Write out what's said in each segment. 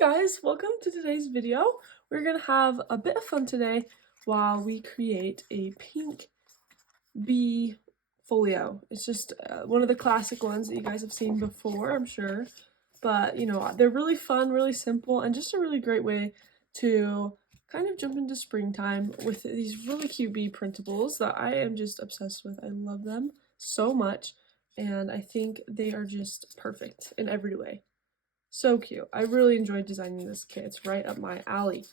guys, welcome to today's video. We're gonna have a bit of fun today while we create a pink bee folio. It's just one of the classic ones that you guys have seen before, I'm sure. But you know, they're really fun, really simple, and just a really great way to kind of jump into springtime with these really cute bee printables that I am just obsessed with. I love them so much, and I think they are just perfect in every way. So cute. I really enjoyed designing this kit. It's right up my alley.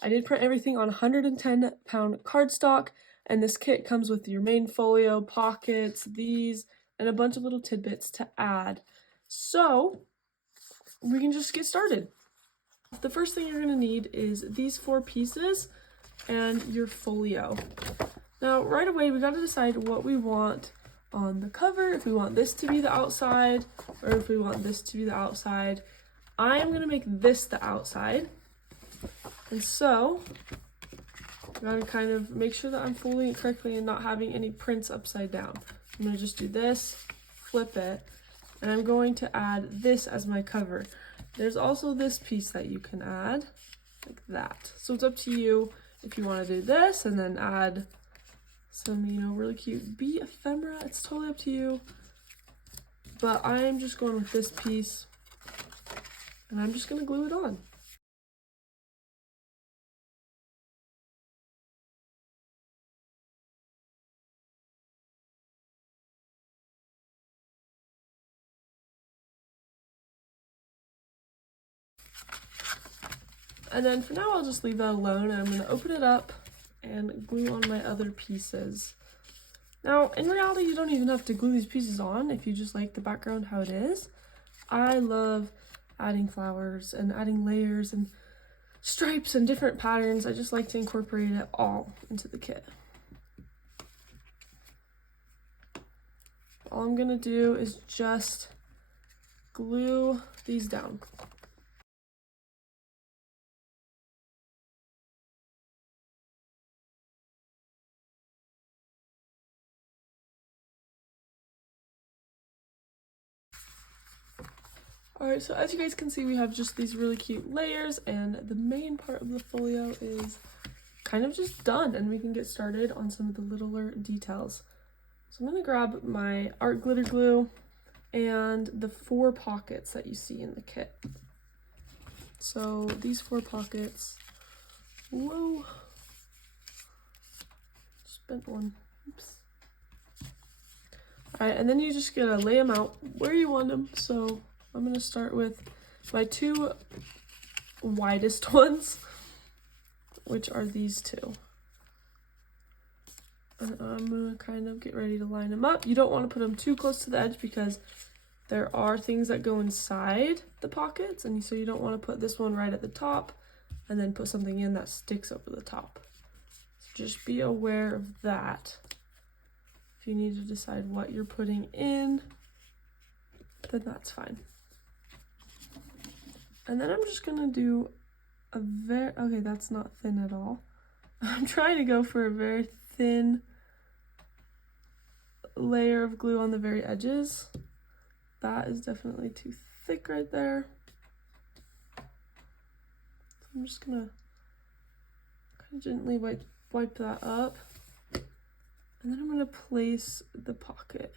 I did print everything on 110-pound cardstock, and this kit comes with your main folio, pockets, these, and a bunch of little tidbits to add. So we can just get started. The first thing you're going to need is these 4 pieces and your folio. Now right away we got to decide what we want on the cover, if we want this to be the outside or if we want this to be the outside. I am going to make this the outside, and so I'm going to kind of make sure that I'm folding it correctly and not having any prints upside down. I'm going to just do this, flip it, and I'm going to add this as my cover. There's also this piece that you can add, like that. So it's up to you if you want to do this and then add some, you know, really cute bee ephemera. It's totally up to you. But I'm just going with this piece, and I'm just going to glue it on. And then for now, I'll just leave that alone, and I'm going to open it up and glue on my other pieces. Now, in reality, you don't even have to glue these pieces on if you just like the background how it is. I love adding flowers and adding layers and stripes and different patterns. I just like to incorporate it all into the kit. All I'm going to do is just glue these down. Alright, so as you guys can see, we have just these really cute layers, and the main part of the folio is kind of just done, and we can get started on some of the littler details. So I'm going to grab my art glitter glue and the 4 pockets that you see in the kit. So these 4 pockets, whoa, spent one, oops. Alright, and then you just gotta lay them out where you want them. So I'm going to start with my 2 widest ones, which are these 2. And I'm going to kind of get ready to line them up. You don't want to put them too close to the edge because there are things that go inside the pockets, and so you don't want to put this one right at the top and then put something in that sticks over the top. So just be aware of that. If you need to decide what you're putting in, then that's fine. And then I'm just gonna do a okay, that's not thin at all. I'm trying to go for a very thin layer of glue on the very edges. That is definitely too thick right there. So I'm just gonna kind of gently wipe that up. And then I'm gonna place the pocket.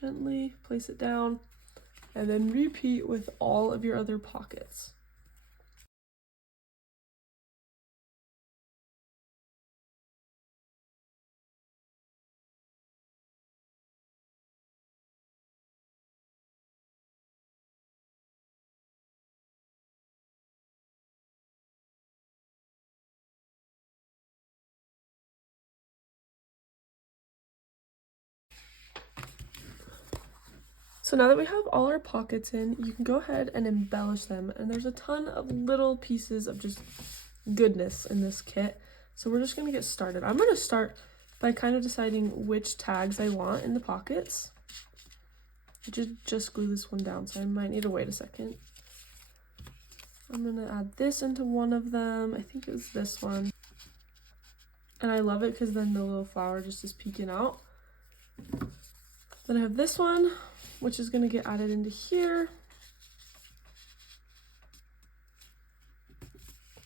Gently place it down, and then repeat with all of your other pockets. So now that we have all our pockets in, you can go ahead and embellish them, and there's a ton of little pieces of just goodness in this kit. So we're just going to get started. I'm going to start by kind of deciding which tags I want in the pockets. I just glue this one down, so I might need to wait a second. I'm going to add this into one of them. I think it was this one. And I love it because then the little flower just is peeking out. Then I have this one, which is going to get added into here.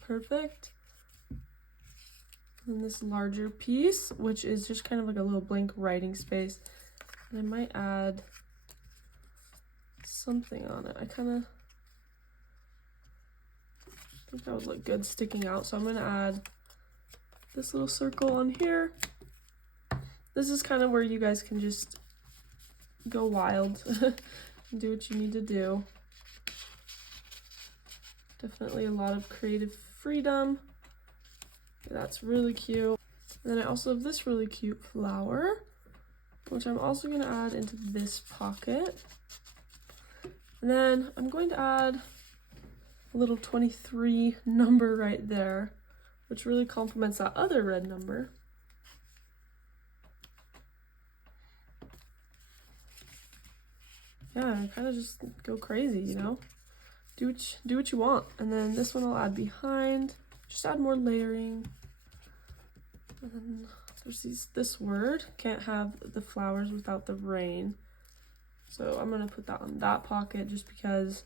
Perfect. And this larger piece, which is just kind of like a little blank writing space. And I might add something on it. I think that would look good sticking out. So I'm going to add this little circle on here. This is kind of where you guys can just go wild and do what you need to do. Definitely a lot of creative freedom. That's really cute. And then I also have this really cute flower, which I'm also going to add into this pocket. And then I'm going to add a little 23 number right there, which really complements that other red number. Yeah, kind of just go crazy, you know? Do what you want. And then this one I'll add behind. Just add more layering. And then there's this word. Can't have the flowers without the rain. So I'm going to put that on that pocket just because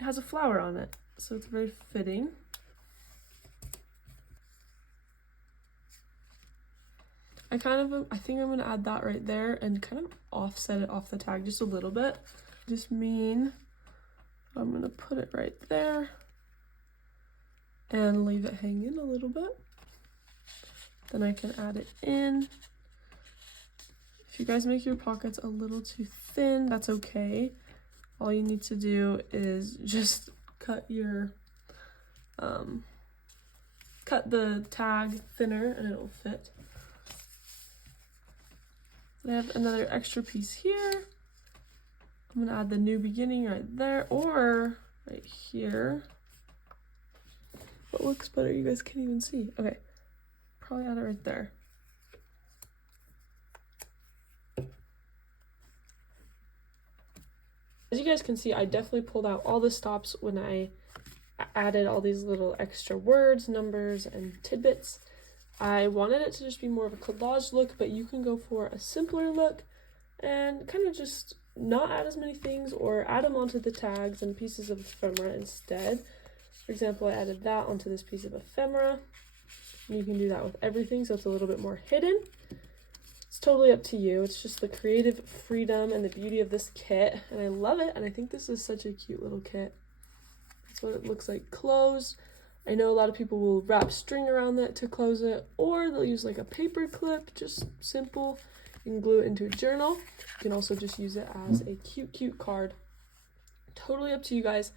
it has a flower on it. So it's very fitting. I think I'm going to add that right there and kind of offset it off the tag just a little bit. Just mean I'm going to put it right there and leave it hanging a little bit. Then I can add it in. If you guys make your pockets a little too thin, that's okay. All you need to do is just cut the tag thinner and it'll fit. I have another extra piece here. I'm gonna add the new beginning right there or right here. What looks better? You guys can't even see. Okay, probably add it right there. As you guys can see, I definitely pulled out all the stops when I added all these little extra words, numbers, and tidbits. I wanted it to just be more of a collage look, but you can go for a simpler look and kind of just not add as many things or add them onto the tags and pieces of ephemera instead. For example, I added that onto this piece of ephemera. And you can do that with everything, so it's a little bit more hidden. It's totally up to you. It's just the creative freedom and the beauty of this kit, and I love it, and I think this is such a cute little kit. That's what it looks like closed. I know a lot of people will wrap string around it to close it, or they'll use like a paper clip, just simple. You can glue it into a journal. You can also just use it as a cute card. Totally up to you guys.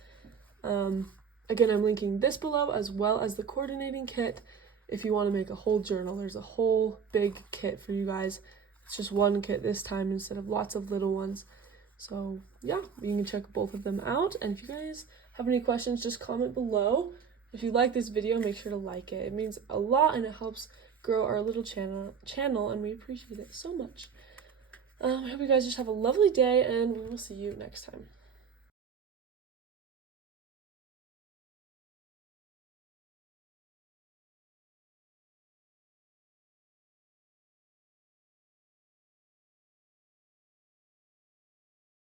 Again, I'm linking this below as well as the coordinating kit. If you want to make a whole journal, there's a whole big kit for you guys. It's just one kit this time instead of lots of little ones. So yeah, you can check both of them out. And if you guys have any questions, just comment below. If you like this video, make sure to like it. It means a lot and it helps grow our little channel and we appreciate it so much. I hope you guys just have a lovely day and we will see you next time.